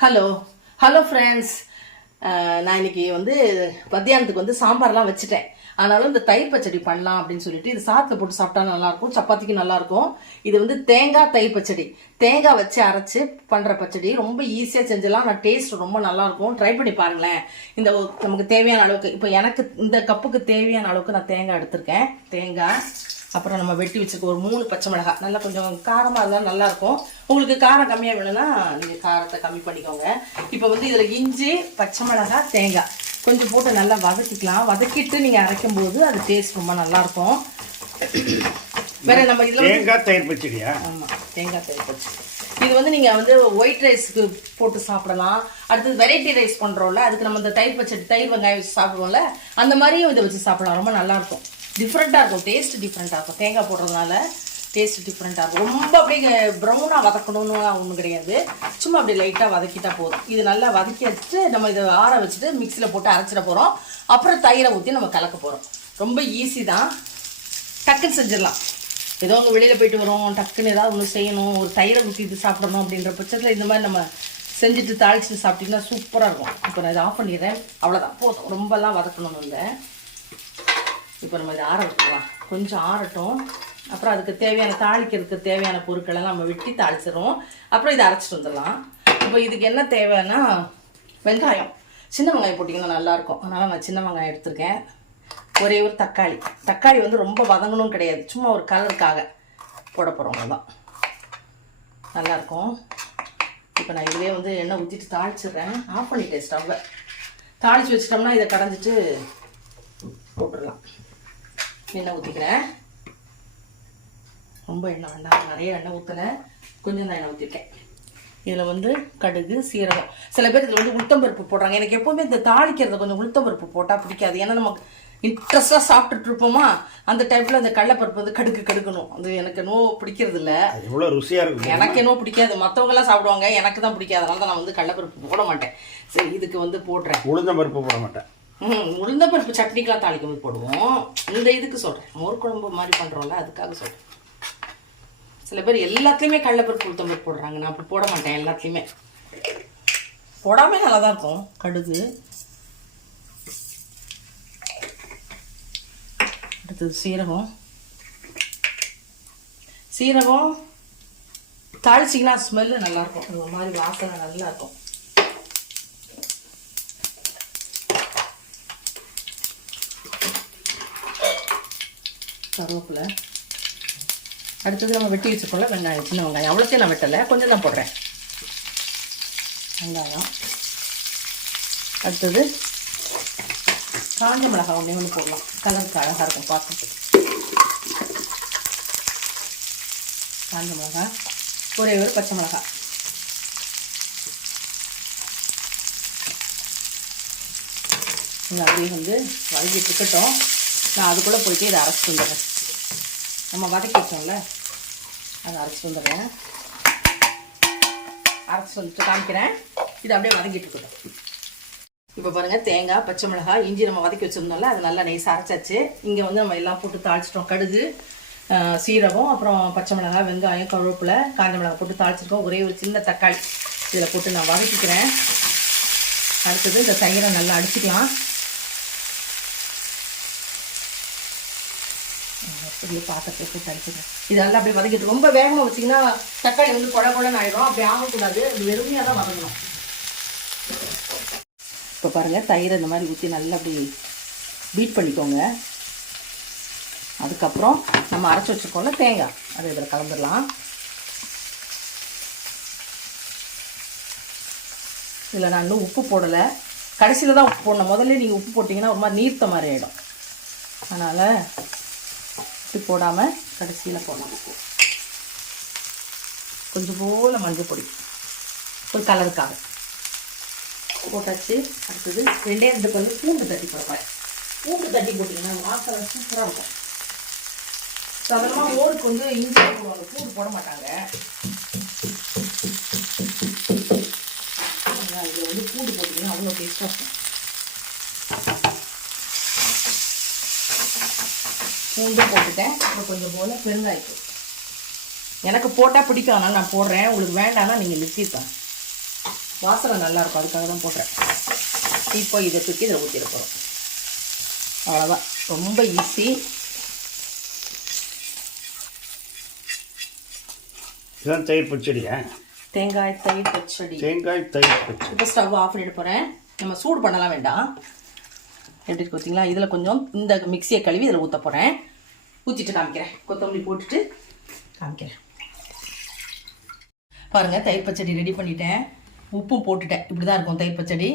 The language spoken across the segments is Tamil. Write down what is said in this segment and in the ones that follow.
ஹலோ ஹலோ ஃப்ரெண்ட்ஸ் நான் இன்னைக்கு வந்து மத்தியானத்துக்கு வந்து சாம்பார்லாம் வச்சுட்டேன். ஆனாலும் இந்த தயிர் பச்சடி பண்ணலாம் அப்படின்னு சொல்லிட்டு இது சாத்தில் போட்டு சாப்பிட்டா நல்லாயிருக்கும் சப்பாத்திக்கும் சப்பாத்திக்கு இது வந்து தேங்காய் தயிர் பச்சடி. தேங்காய் வச்சு அரைச்சி பண்ணுற பச்சடி. ரொம்ப ஈஸியாக செஞ்சலாம் நான் டேஸ்ட் ரொம்ப நல்லாயிருக்கும். ட்ரை பண்ணி பாருங்களேன். இந்த நமக்கு தேவையான அளவுக்கு இப்போ எனக்கு இந்த கப்புக்கு தேவையான அளவுக்கு நான் தேங்காய் எடுத்திருக்கேன். தேங்காய். அப்புறம் நம்ம வெட்டி வச்சிருக்க ஒரு மூணு பச்சை மிளகாய் நல்லா கொஞ்சம் காரமாக இருந்தால் நல்லா இருக்கும் உங்களுக்கு காரம் கம்மியாக வேணும்னா நீங்கள் காரத்தை கம்மி பண்ணிக்கோங்க. இப்போ வந்து இதில் இஞ்சி பச்சை மிளகாய் தேங்காய். கொஞ்சம் போட்டு நல்லா வதக்கிக்கலாம். வதக்கிட்டு நீங்கள் அரைக்கும் போது அது டேஸ்ட் ரொம்ப நல்லா இருக்கும் வேற நம்ம இதில் தேங்காய் தயிர் பச்சடியா? ஆமாம் தேங்காய் தயிர் பச்சடி. இது வந்து நீங்கள் வந்து ஒயிட் ரைஸ்க்கு போட்டு சாப்பிடலாம். அடுத்தது வெரைட்டி ரைஸ் பண்ணுறோம்ல அதுக்கு நம்ம இந்த தயிர் பச்சடி தயிர் வெங்காயம் வச்சு சாப்பிடுவோம்ல அந்த மாதிரியும் இதை வச்சு சாப்பிடலாம். ரொம்ப நல்லா இருக்கும் டிஃப்ரெண்ட்டாக இருக்கும். டேஸ்ட் டிஃப்ரெண்ட்டாக இருக்கும். தேங்காய் போடுறதுனால டேஸ்ட் டிஃப்ரெண்ட்டாக இருக்கும். ரொம்ப அப்படியே ப்ரௌனாக வதக்கணும்னு ஒன்றும் கிடையாது. சும்மா அப்படியே லைட்டாக வதக்கிட்டா போதும். இது நல்லா வதக்கி வச்சுட்டு நம்ம இதை ஆற வச்சுட்டு மிக்சியில் போட்டு அரைச்சிட போகிறோம் அப்புறம் தயிரை ஊற்றி நம்ம கலக்க போகிறோம் ரொம்ப ஈஸி தான். டக்குன்னு செஞ்சிடலாம். ஏதோ ஒன்று வெளியில் போயிட்டு வரோம். டக்குன்னு ஏதாவது ஒன்று செய்யணும். ஒரு தயிரை ஊற்றி இது சாப்பிடணும் அப்படின்ற பட்சத்தில் இந்த மாதிரி நம்ம செஞ்சுட்டு தாளிச்சுட்டு சாப்பிட்டிங்கன்னா சூப்பராக இருக்கும். இப்போ நான் இதை ஆஃப் பண்ணிடுறேன். அவ்வளோதான் போதும். ரொம்பலாம் வதக்கணும்னு இல்லை இப்போ நம்ம இதை ஆற வச்சுக்கலாம் கொஞ்சம் ஆறட்டும். அப்புறம் அதுக்கு தேவையான தாளிக்கிறதுக்கு தேவையான பொருட்களெல்லாம் நம்ம வெட்டி தாளிச்சிடுவோம் அப்புறம் இதை அரைச்சிட்டு வந்துடலாம். இப்போ இதுக்கு என்ன தேவைன்னா வெங்காயம். சின்ன வெங்காயம் போட்டிங்கன்னா நல்லாயிருக்கும். அதனால் நான் சின்ன வெங்காயம் எடுத்திருக்கேன். ஒரே ஒரு தக்காளி. தக்காளி வந்து ரொம்ப வதங்கணும் கிடையாது. சும்மா ஒரு கலருக்காக போட போகிறோம் அவ்வளோதான் நல்லாயிருக்கும். இப்போ நான் இதுலேயே வந்து எண்ணெய் ஊற்றிட்டு தாளிச்சிடுறேன். ஆஃப் பண்ணிட்டேன் ஸ்டவ்வை தாளித்து வச்சிட்டோம்னா இதை கடைஞ்சிட்டு போட்டுடலாம். எண்ணெய் ஊற்றிக்கிறேன் ரொம்ப எண்ணெய் வேண்டாம். நிறைய எண்ணெய் ஊற்றலை கொஞ்சம் தான் எண்ணெய் ஊற்றிருக்கேன் இதில் வந்து கடுகு சீரகம். சில பேர் இதில் வந்து உளுத்தம்பருப்பு போடுறாங்க. எனக்கு எப்போவுமே இந்த தாளிக்கிறத கொஞ்சம் உளுத்தம்பருப்பு போட்டால் பிடிக்காது. ஏன்னா நமக்கு இன்ட்ரெஸ்டாக சாப்பிட்டுட்டு இருப்போமா? அந்த டைப்பில் அந்த கடலைப்பருப்பு வந்து கடுக்கு கடுக்கணும் அது எனக்கு என்னவோ பிடிக்கிறது இல்லை எவ்வளோ ருசியாக இருக்கும் எனக்கு என்னவோ பிடிக்காது. மற்றவங்கெல்லாம் சாப்பிடுவாங்க. எனக்கு தான் பிடிக்காது. அதனால தான் நான் வந்து கடலைப்பருப்பு போட மாட்டேன். சரி இதுக்கு வந்து போடுறேன். உளுந்தம் பருப்பு போட மாட்டேன். ம் உளுந்தம்பருப்பு சட்னிக்கெலாம் தாளிக்கும் போது போடுவோம். இந்த இதுக்கு சொல்கிறேன் மோர் குழம்பு மாதிரி பண்ணுறோம்ல அதுக்காக சொல்கிறேன் சில பேர் எல்லாத்துலேயுமே கடலைப்பருப்பு உளுத்தம்பருப்பு போடுறாங்க. நான் அப்படி போட மாட்டேன் எல்லாத்துலேயுமே. போடாமல் நல்லா தான் இருக்கும். கடுகு. அடுத்தது சீரகம். சீரகம் தாளிச்சிங்கன்னா ஸ்மெல்லு நல்லாயிருக்கும் இந்த மாதிரி வாசனை நல்லாயிருக்கும் கருவேப்பிலை. அடுத்தது நம்ம வெட்டி வச்சுக்கோல வெங்காயம் சின்ன வெங்காயம். அவ்வளோத்தையும் நான் வெட்டலை. கொஞ்சம் தான் போடுறேன். வெங்காயம். அடுத்தது காஞ்ச மிளகாய் ஒன்றே ஒன்று போடலாம். கலருக்கு அழகாக இருக்கும் பார்க்கறதுக்கு காஞ்ச மிளகாய். ஒரே ஒரு பச்சை மிளகாய். இது அப்படியே வந்து வதக்கிட்டு இருக்கட்டும். நான் அதுக்குள்ளே போயிட்டு இதை அரைச்சிட்டு வந்துடுறேன். நம்ம வதக்கி வச்சோம்ல அதை அரைச்சிட்டு வந்துடுறேன். அரைச்சி வந்துட்டு காமிக்கிறேன். இது அப்படியே வதக்கிட்டு இருக்கட்டும் இப்போ பாருங்கள் தேங்காய் பச்சை மிளகாய் இஞ்சி நம்ம வதக்கி வச்சுருந்தோம்ல அது நல்லா நைஸாக அரைச்சாச்சு. இங்கே வந்து நம்ம எல்லாம் போட்டு தாளிச்சிட்டோம். கடுகு சீரகம் அப்புறம் பச்சை மிளகாய் வெங்காயம் கருவேப்பிலை காஞ்ச மிளகாய் போட்டு தாளிச்சிருக்கோம். ஒரே ஒரு சின்ன தக்காளி. இதில் போட்டு நான் வதக்கிக்கிறேன். அடுத்தது இந்த தயிரை நல்லா அடிச்சுக்கலாம். அப்படியே பாத்திரத்துக்கு போட்டு இதெல்லாம் அப்படியே வதக்கிட்டு ரொம்ப வேகமாக வச்சிங்கன்னா தக்காளி வந்து குழ குழன்னு ஆகிடும் அப்படி ஆகக்கூடாது. அது வெறுமையாக தான் வதங்கணும். இப்போ பாருங்கள் தயிர் இந்த மாதிரி ஊற்றி நல்லா அப்படி பீட் பண்ணிக்கோங்க. அதுக்கப்புறம் நம்ம அரைச்சி வச்சுருக்கோம்ல தேங்காய். அதை இதில் கலந்துடலாம். இதில் நான் இன்னும் உப்பு போடலை. கடைசியில் தான் உப்பு போடணும். முதல்ல நீங்கள் உப்பு போட்டிங்கன்னா ஒரு மாதிரி நீர்த்த மாதிரி ஆகிடும் அதனால் ஃபஸ்ட்டு போடாமல் கடைசியில் போடணும். கொஞ்சம் போல் மஞ்சள் பொடி. ஒரு கலருக்காக. போட்டாச்சு. அடுத்தது ரெண்டே ரெண்டு கொஞ்சம் பூண்டு தட்டி போடுவேன் பூண்டு தட்டி போட்டிங்கன்னா வாசனை சூப்பராக இருக்கும். சாதாரணமாக மோருக்கு வந்து இஞ்சி போடுவாங்க பூண்டு போட மாட்டாங்க. ஆனா இதில் வந்து பூண்டு போட்டிங்கன்னா அவ்வளோ டேஸ்ட்டாக இருக்கும். பூண்டு போட்டுட்டேன். அப்புறம் கொஞ்சம் போல் பெருங்காயத்தூள். எனக்கு போட்டால் பிடிக்கும் அதனால நான் போடுறேன். உங்களுக்கு வேண்டாம்னா நீங்கள் நிறுத்திப்பேன் வாசனை நல்லா இருக்கும் அதுக்காக தான் போடுறேன். இப்போ இதை தூக்கி இதில் ஊற்றிட போகிறோம் அவ்வளோதான் ரொம்ப ஈஸி இதுதான் தயிர் பச்சடியா தேங்காய் தயிர் பச்சடி. தேங்காய் தயிர் பச்சடி. இப்போ ஸ்டவ் ஆஃப் பண்ணிட்டு போகிறேன் நம்ம சூடு பண்ணலாம் வேண்டாம். எப்படி இருக்கு பார்த்தீங்களா இதில் கொஞ்சம் இந்த மிக்சியை கழுவி இதில் ஊற்ற போகிறேன் ஊற்றிட்டு காமிக்கிறேன். கொத்தமல்லி போட்டுட்டு காமிக்கிறேன். பாருங்கள் தயிர் பச்சடி ரெடி பண்ணிட்டேன். உப்பும் போட்டுட்டேன். இப்படி தான் இருக்கும் தயிர் பச்சடி.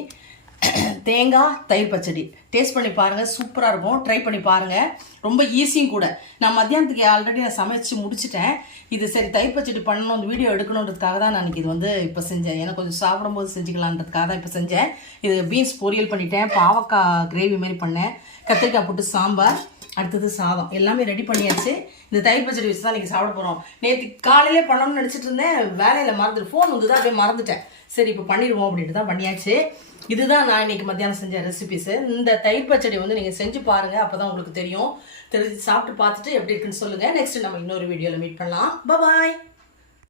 தேங்காய் தயிர் பச்சடி. டேஸ்ட் பண்ணி பாருங்கள் சூப்பராக இருக்கும். ட்ரை பண்ணி பாருங்கள் ரொம்ப ஈஸியும் கூட. நான் மத்தியானத்துக்கு ஆல்ரெடி நான் சமைச்சு முடிச்சிட்டேன். இது சரி தயிர் பச்சடி பண்ணணும் இந்த வீடியோ எடுக்கணுன்றதுக்காக தான் நான் இது வந்து இப்போ செஞ்சேன். ஏன்னா கொஞ்சம் சாப்பிடும்போது செஞ்சுக்கலான்றதுக்காக தான் இப்போ செஞ்சேன். இது பீன்ஸ் பொரியல் பண்ணிட்டேன். பாவக்காய் கிரேவி மாதிரி பண்ணேன். கத்திரிக்காய் போட்டு சாம்பார். அடுத்தது சாதம். எல்லாமே ரெடி பண்ணியாச்சு. இந்த தயிர் பச்சடி வச்சு தான் இன்றைக்கி சாப்பிட போகிறோம் நேற்று காலையிலே பண்ணணும்னு நினச்சிட்டு இருந்தேன். வேலையில் மறந்துட்டு ஃபோன் வந்து தான் அப்படியே மறந்துட்டேன். சரி இப்போ பண்ணிடுவோம் அப்படின்ட்டு தான் பண்ணியாச்சு. இதுதான் நான் இன்னைக்கு மத்தியானம் செஞ்ச ரெசிபிஸு இந்த தயிர் பச்சடி வந்து நீங்கள் செஞ்சு பாருங்கள் அப்போ தான் உங்களுக்கு தெரியும். தெரிஞ்சு சாப்பிட்டு பார்த்துட்டு எப்படி இருக்குன்னு சொல்லுங்கள் நெக்ஸ்ட் நம்ம இன்னொரு வீடியோவில் மீட் பண்ணலாம். பாய்